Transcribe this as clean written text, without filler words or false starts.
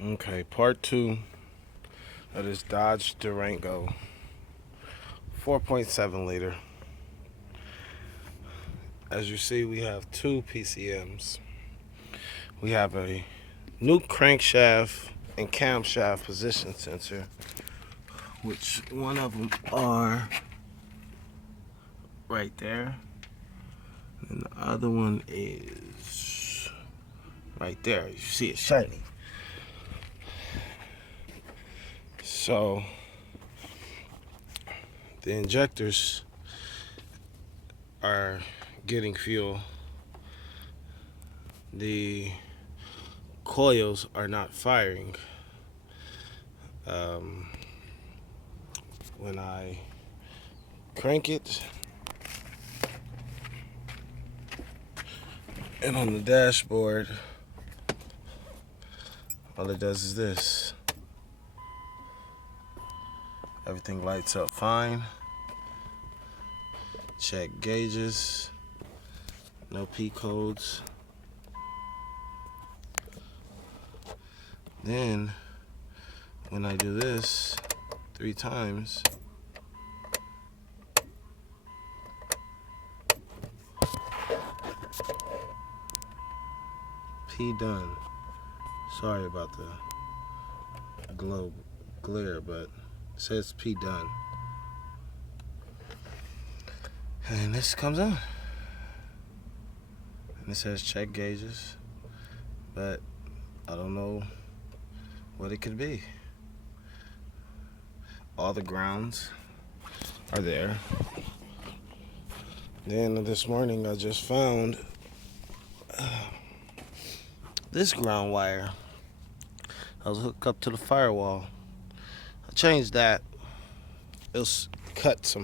Okay, part 2 of this Dodge Durango 4.7 liter. As you see, we have 2 PCMs. We have a new crankshaft and camshaft position sensor, which one of them are right there, and the other one is right there. You see it shiny. So the injectors are getting fuel. The coils are not firing. When I crank it, and on the dashboard, all it does is this. Everything lights up fine. Check gauges. No P codes. Then, when I do this 3 times, P done. Sorry about the glare, but it says P done. And this comes on. And it says check gauges, but I don't know what it could be. All the grounds are there. Then this morning I just found this ground wire. I was hooked up to the firewall. I changed that. It was cut some